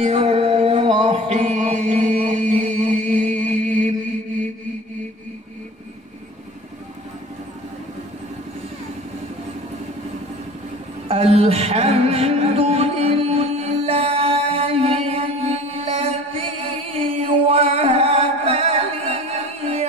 الرحيم الحمد لله الذي وهب لي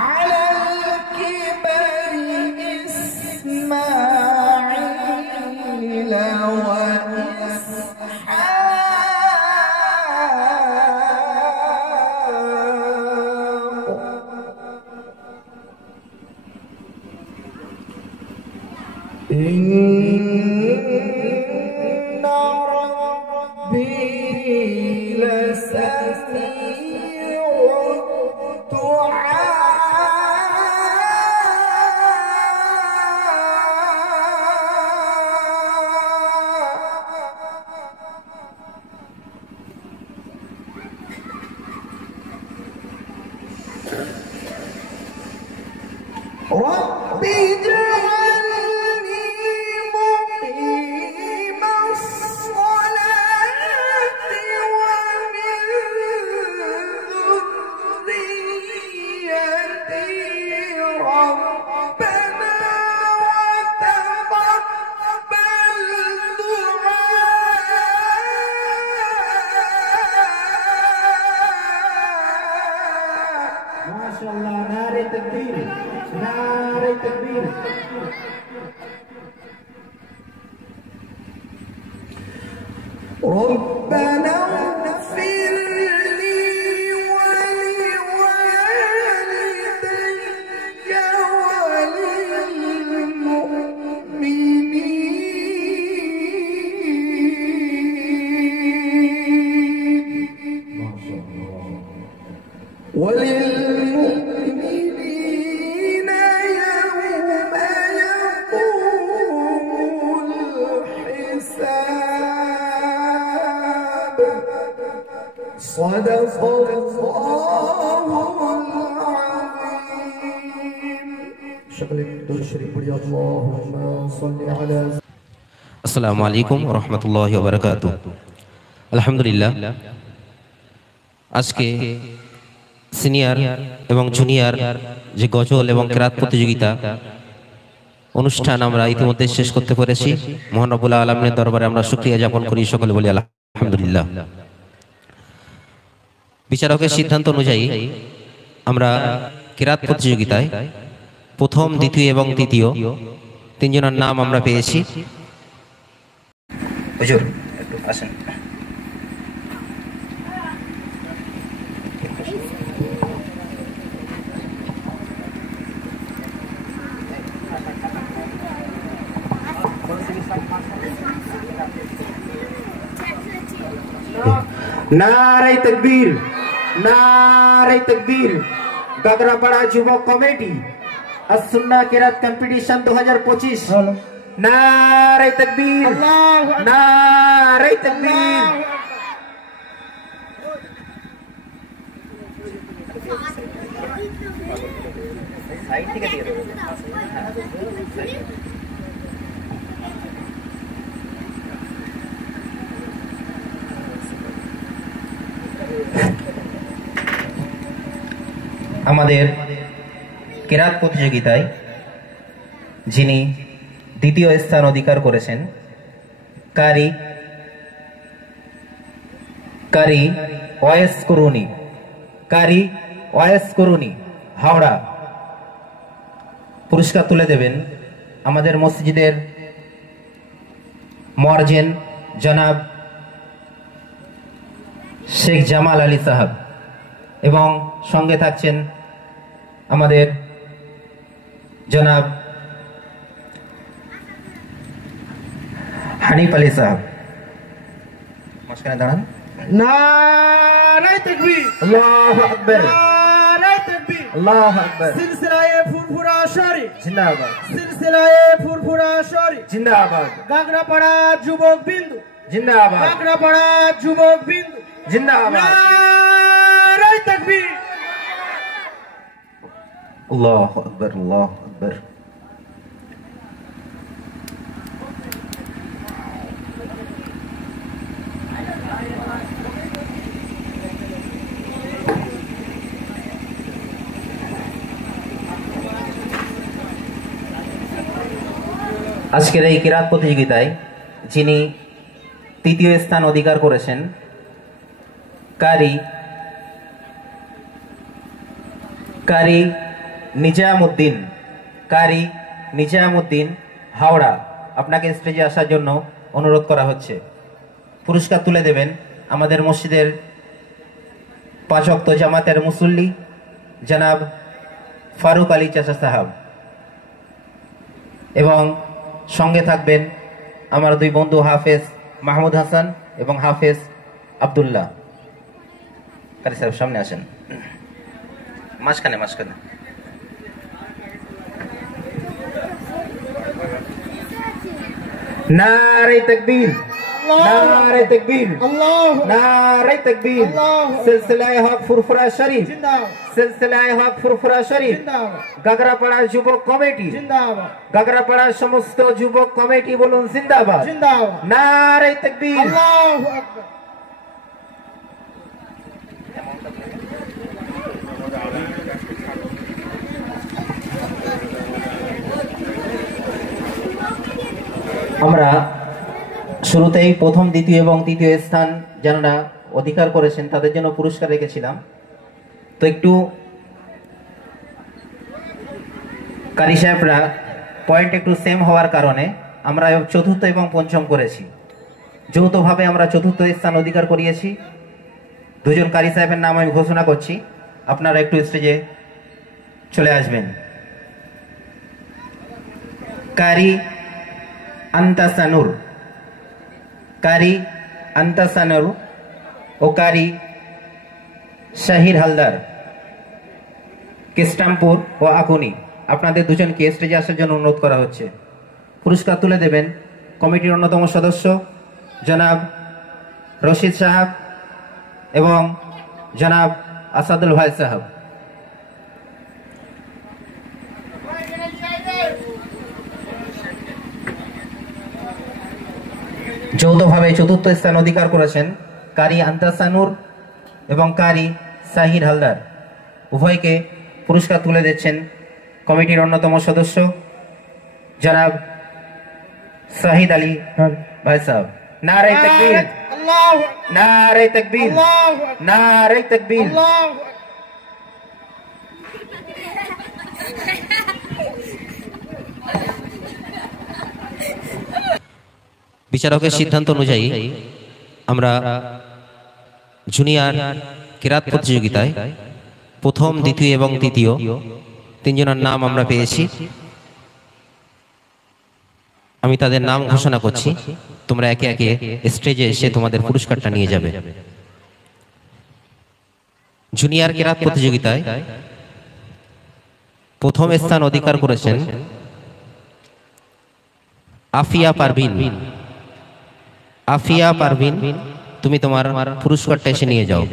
على الكبر إسماعيل وإسحاق إن ربي لسميع الدعاء رب اجعلني مقيم الصلاة ومن ذريتي ربنا وتقبل دعاء. ما شاء الله. نعرة تكبير، نعرة تكبير. ربنا اغفر لي ولوالدي وللمؤمنين يوم يقوم الحساب. صدق الله العظيم. شغلك تشري بلي اللهم صل على. আসসালামু আলাইকুম ওয়া রাহমাতুল্লাহি ওয়া বারাকাতুহু। আলহামদুলিল্লাহ, আজকে সিনিয়র এবং জুনিয়র যে গজল এবং কেরাত প্রতিযোগিতা অনুষ্ঠান আমরা ইতিমধ্যে শেষ করতে পেরেছি। মহান রব্বুল আলামিনের দরবারে আমরা শুকরিয়া জ্ঞাপন করি, সকলে বলি আলহামদুলিল্লাহ। বিচারকের সিদ্ধান্ত অনুযায়ী আমরা কেরাত প্রতিযোগিতায় প্রথম, দ্বিতীয় এবং তৃতীয় তিনজনের নাম আমরা পেয়েছি। হুজুর একটু আসেন। नारे तकबीर, नारे तकबीर। गगरापाड़ा युवक कमेटी असुन्ना केरात कंपटीशन 2025। नारे तकबीर, नारे तकबीर। আমাদের কেরাত প্রতিযোগিতায় যিনি দ্বিতীয় স্থান অধিকার করেছেন কারি ওয়াইস করুনি হাওড়া। পুরস্কার তুলে দেবেন আমাদের মসজিদের মুয়াজ্জিন জনাব শেখ জামাল আলী সাহেব এবং সঙ্গে থাকছেন আমাদের জনাব হানিফ আলী সাহেব। মাঝখানে দাঁড়ান। नारे तकबीर, अल्लाहु अकबर, नारे तकबीर। अल्लाह अकबर सिलसिलाए फुरफुरा शरीफ जिंदाबाद सिलसिलाए फुरफुरा शरीफ जिंदाबाद गागरापाड़ा যুবক বিন্দু जिंदाबाद गागरापाड़ा যুবক বিন্দু जिंदाबाद नारे तकबीर अल्लाह अकबर अल्लाह अकबर আজকের এই কিরাত প্রতিযোগিতায় যিনি তৃতীয় স্থান অধিকার করেছেন কারি নিজামুদ্দিন হাওড়া, আপনাকে স্টেজে আসার জন্য অনুরোধ করা হচ্ছে। পুরস্কার তুলে দেবেন আমাদের মসজিদের 5 ওয়াক্ত জামাতের মুসল্লি জনাব ফারুক আলী চাচা সাহেব, এবং সঙ্গে থাকবেন আমার 2 বন্ধু হাফেজ মাহমুদ হাসান এবং হাফেজ আব্দুল্লাহ। কারি সাহেব সামনে আসেন, মাঝখানে। नारे तकबीर नारे तकबीर नारे तकबीर सिलसिलाए हक फुरफुरा शरीफ सिलसिलाए हक फुरफुरा शरीफ गागरापाड़ा যুবক কমিটি जिंदाबाद गागरापाड़ा समस्त যুবক কমিটি বলুন जिंदाबाद जिंदाबाद नारे तकबीर अल्लाहु अकबर আমরা শুরুতেই প্রথম দ্বিতীয় এবং তৃতীয় স্থান যারা অধিকার করেছেন তাদের জন্য পুরস্কার রেখেছিলাম। তো একটু কারি সাহেবরা পয়েন্ট একটু সেম হওয়ার কারণে আমরা চতুর্থ এবং পঞ্চম করেছি। যৌথভাবে আমরা চতুর্থ স্থান অধিকার করিয়েছি। 2 জন কারি সাহেবের নাম আমি ঘোষণা করছি, আপনারা একটু স্টেজে চলে আসবেন। কারি আন্তাসানুর ও কারি শাহির হালদার কেস্টামপুর ও আকুনি, আপনাদের 2 জনকে স্টেজে আসার জন্য অনুরোধ করা হচ্ছে। পুরস্কার তুলে দেবেন কমিটির অন্যতম সদস্য জনাব রশিদ সাহেব এবং জনাব আসাদুল ভাই সাহেব। যৌথভাবে চতুর্থ স্থান অধিকার করেছেন কারি আন্তাসানুর এবং কারি শাহির হালদার, উভয়কে পুরস্কার তুলে দিচ্ছেন কমিটির অন্যতম সদস্য জনাব শাহিদ আলী ভাই সাহেব। নারে তাকবীর अल्लाहु नारे तकबीर नारे तकबीर বিচারকের সিদ্ধান্ত অনুযায়ী আমরা জুনিয়র কিরাত প্রতিযোগিতায় প্রথম, দ্বিতীয় এবং তৃতীয় 3 জনের নাম আমরা পেয়েছি। আমি তাদের নাম ঘোষণা করছি, তোমরা একে একে স্টেজে এসে তোমাদের পুরস্কারটা নিয়ে যাবে। জুনিয়র কিরাত প্রতিযোগিতায় প্রথম স্থান অধিকার করেছেন আফিয়া পারভিন, তুমি তোমার পুরস্কারটা এসে নিয়ে যাও।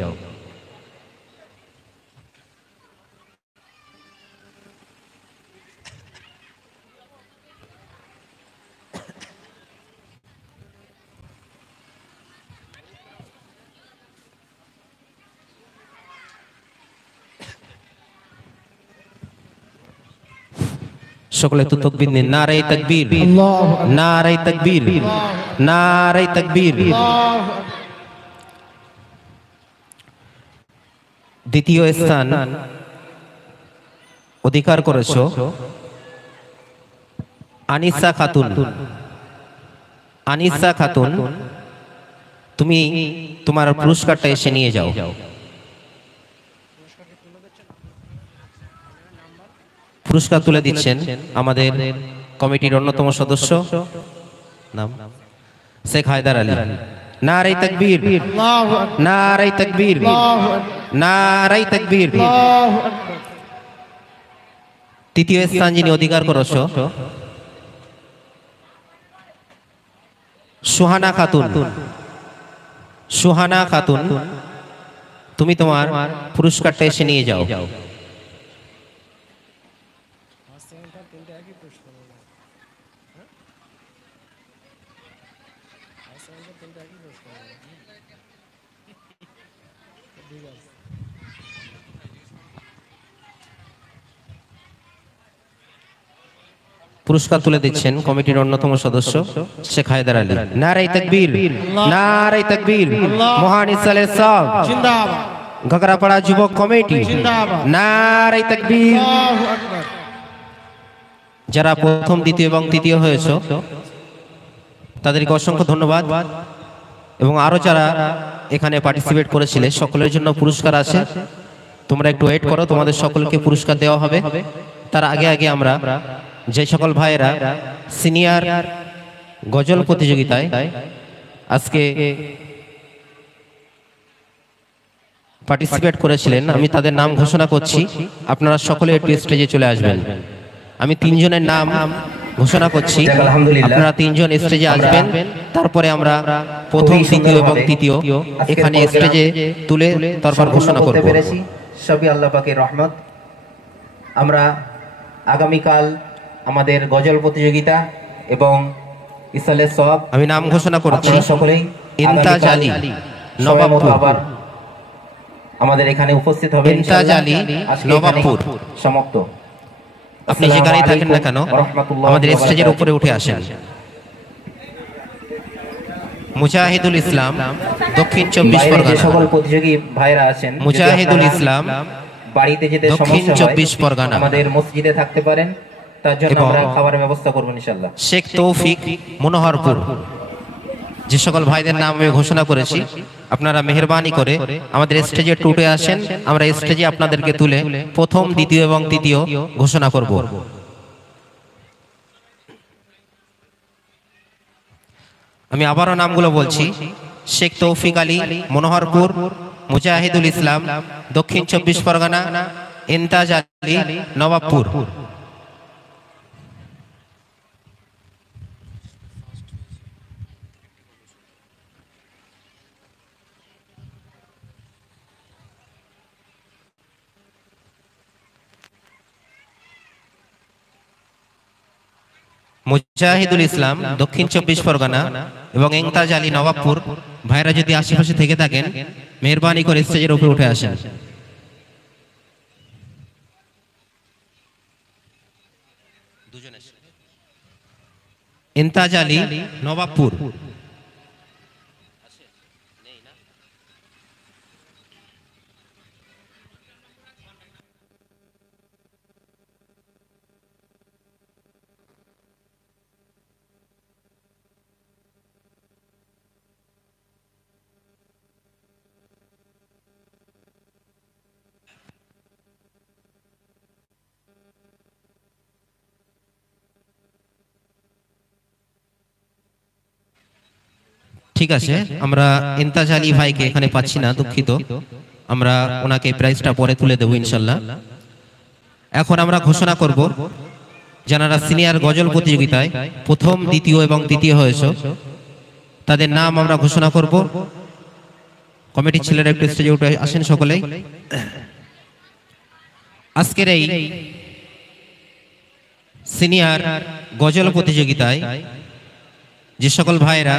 সকলে তো তাকবীর দিন, নারে তাকবীর, নারে তাকবীর, নারে তাকবীর। দ্বিতীয় স্থান অধিকার করেছো আনিসা খাতুন, তুমি তোমার পুরস্কারটা এসে নিয়ে যাও। পুরস্কার তুলে দিচ্ছেন আমাদের কমিটির অন্যতম সদস্য নাম শেখ হায়দার আলী। নারে তাকবীর, নারে তাকবীর, নারে তাকবীর। তৃতীয় স্থান যিনি অধিকার করেছ সুহানা খাতুন। সুহানা খাতুন, তুমি তোমার পুরস্কারটা এসে নিয়ে যাও। পুরস্কার তুলে দিচ্ছেন কমিটির অন্যতম সদস্য শেখ হায়দার আলী। নারায়ে তাকবীর, নারায়ে তাকবীর। মহান ইসলামের সব জিন্দাবাদ। ঘাগরাপাড়া যুবক কমিটি জিন্দাবাদ। নারায়ে তাকবীর। আল্লাহু আকবার। যারা প্রথম, দ্বিতীয় এবং তৃতীয় হয়েছে তাদেরকে অসংখ্য ধন্যবাদ। এবং আরো যারা এখানে পার্টিসিপেট করেছিলে সকলের জন্য পুরস্কার আছে। তোমরা একটু ওয়েট করো, তোমাদের সকলকে পুরস্কার দেওয়া হবে। তার আগে আগে আমরা যে সকল ভাইয়েরা সিনিয়র গজল প্রতিযোগিতায় আজকে পার্টিসিপেট করেছিলেন, আমি তাদের নাম ঘোষণা করছি। আপনারা সকলে একটু স্টেজে চলে আসবেন। আমি তিনজনের নাম ঘোষণা করছি, আপনারা তিনজন স্টেজে আসবেন। তারপরে আমরা প্রথম, দ্বিতীয় এবং তৃতীয় এখানে স্টেজে তুলে তারপর ঘোষণা করব। সবই আল্লাহ পাকের রহমত। আমরা আগামীকাল আমাদের গজল প্রতিযোগিতা এবং ইসলামের সওয়াব, আমি নাম ঘোষণা করছি সকলেই ইমতাজ আলী নবাবপুর। আবার আমাদের এখানে উপস্থিত হবে ইমতাজ আলী নবাবপুর। সমাপ্ত। আপনি যেখানেই থাকেন না কেন আমাদের স্টেজের উপরে উঠে আসেন। মুজাহিদুল ইসলাম দক্ষিণ 24 যে পরগনা। সকল প্রতিযোগী ভাইরা আছেন, মুজাহিদুল ইসলাম বাড়িতে যেতে দক্ষিণ সমস্যা 24 হয় পরগনা। আমাদের মসজিদে থাকতে পারেন, তার জন্য এবং আমরা খাবারের ব্যবস্থা করব ইনশাআল্লাহ। শেখ তৌফিক মনোহরপুর। যে সকল ভাইদের নাম আমি ঘোষণা করেছি আপনারা মেহেরবানি করে আমাদের স্টেজে উঠে আসেন। আমরা স্টেজে আপনাদেরকে তুলে প্রথম, দ্বিতীয় এবং তৃতীয় ঘোষণা করব। আমি আবারও নামগুলো বলছি। শেখ তৌফিক আলী মনোহরপুর, মুজাহিদুল ইসলাম দক্ষিণ 24 পরগনা, ইমতাজ আলী নবাবপুর। মুজাহিদুল ইসলাম দক্ষিণ 24 পরগনা এবং ইমতাজ আলী নবাবপুর। ভাইরা যদি আশেপাশে থেকে থাকেন মেহেরবানি করে স্টেজের উপরে উঠে আসেন। ইমতাজ আলী নবাবপুর। ঠিক আছে, আমরা ইমতাজ আলী ভাইকে এখানে পাচ্ছি না, দুঃখিত। আমরা ওনাকে প্রাইজটা পরে তুলে দেব ইনশাল্লাহ। এখন আমরা ঘোষণা করব যারা সিনিয়র গজল প্রতিযোগিতায় প্রথম, দ্বিতীয় এবং তৃতীয় হয়েছে তাদের নাম আমরা ঘোষণা করব। কমিটির ছেলেরা একটু স্টেজে উঠে আসেন সকলেই। আজকের এই সিনিয়র গজল প্রতিযোগিতায় যে সকল ভাইরা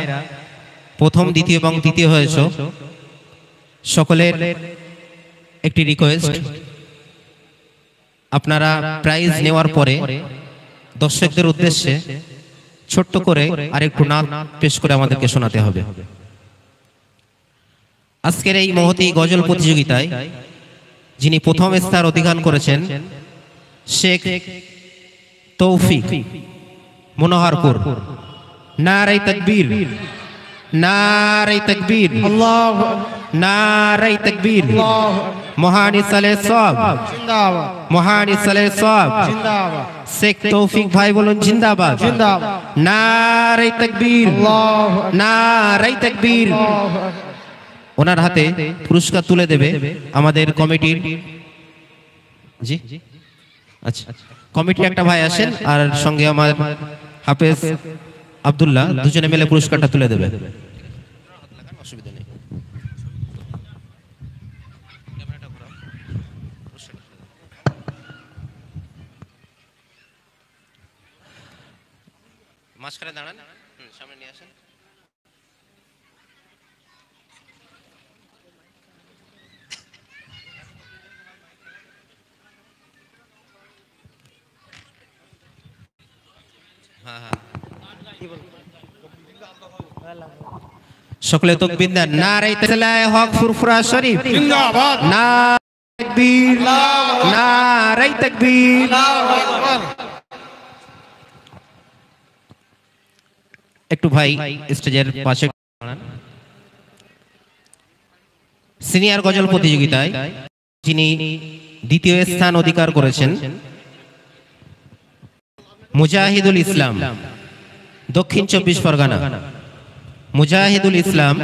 প্রথম, দ্বিতীয় এবং তৃতীয় হয়েছে সকলের একটি রিকোয়েস্ট, আপনারা প্রাইজ নেওয়ার পরে দর্শকদের উদ্দেশ্যে ছোট্ট করে আরেকটু নাচ পেশ করে আমাদেরকে শোনাতে হবে। আজকের এই মহতী গজল প্রতিযোগিতায় যিনি প্রথম স্থান অধিকার করেছেন শেখ তৌফিক মনোহরপুর। নারায়ে তাকবীর, নারায়ে তাকবীর, আল্লাহু নারায়ে তাকবীর। আল্লাহু মহান ইসলামের সওয়াব, জিন্দাবাদ। মহান ইসলামের সওয়াব। জিন্দাবাদ। শেখ তৌফিক ভাই বলুন জিন্দাবাদ। জিন্দাবাদ। নারায়ে তাকবীর, আল্লাহু নারায়ে তাকবীর। ওনার হাতে পুরস্কার তুলে দেবে আমাদের কমিটির। জি আচ্ছা। কমিটি একটা ভাই আসেন আর সঙ্গে আমার হাফেজ আব্দুল্লাহ দুজনে মিলে পুরস্কারটা তুলে দেবে। অসুবিধা নেই। মাঝখানে দাঁড়ান, সামনে নিয়ে আসেন। সকলে তাকবীর দেন। নারে তাকবীর, হক ফুরফুরা শরীফ জিন্দাবাদ। নারে তাকবীর, নারে তাকবীর। একটু ভাই স্টেজের পাশে দাঁড়ান। সিনিয়র গজল প্রতিযোগিতায় যিনি দ্বিতীয় স্থান অধিকার করেছেন মুজাহিদুল ইসলাম, দক্ষিণ 24 পরগনা। মুজাহিদুল ইসলাম,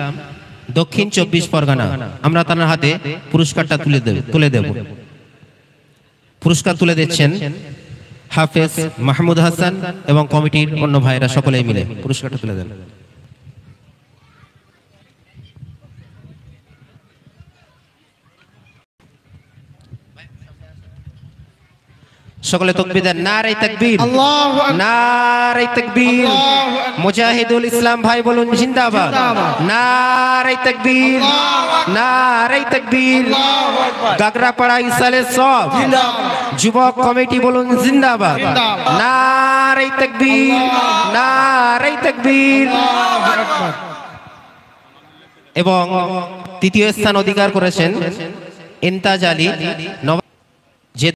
দক্ষিণ 24 পরগনা। আমরা তার হাতে পুরস্কারটা তুলে দেব। পুরস্কার তুলে দিচ্ছেন হাফেজ মাহমুদ হাসান এবং কমিটির অন্য ভাইরা সকলেই মিলে পুরস্কারটা তুলে দেন। সকলে তাকবীর দেন। নারে তাকবীর, আল্লাহু আকবার। নারে তাকবীর। আল্লাহু আকবার। মুজাহিদুল ইসলাম ভাই বলুন জিন্দাবাদ। নারে তাকবীর, নারে তাকবীর। গাগরাপাড়া ইসালে সব যুবক কমিটি বলুন জিন্দাবাদ। নারে তাকবীর, নারে তাকবীর। এবং তৃতীয় স্থান অধিকার করেছেন ইমতাজ আলী।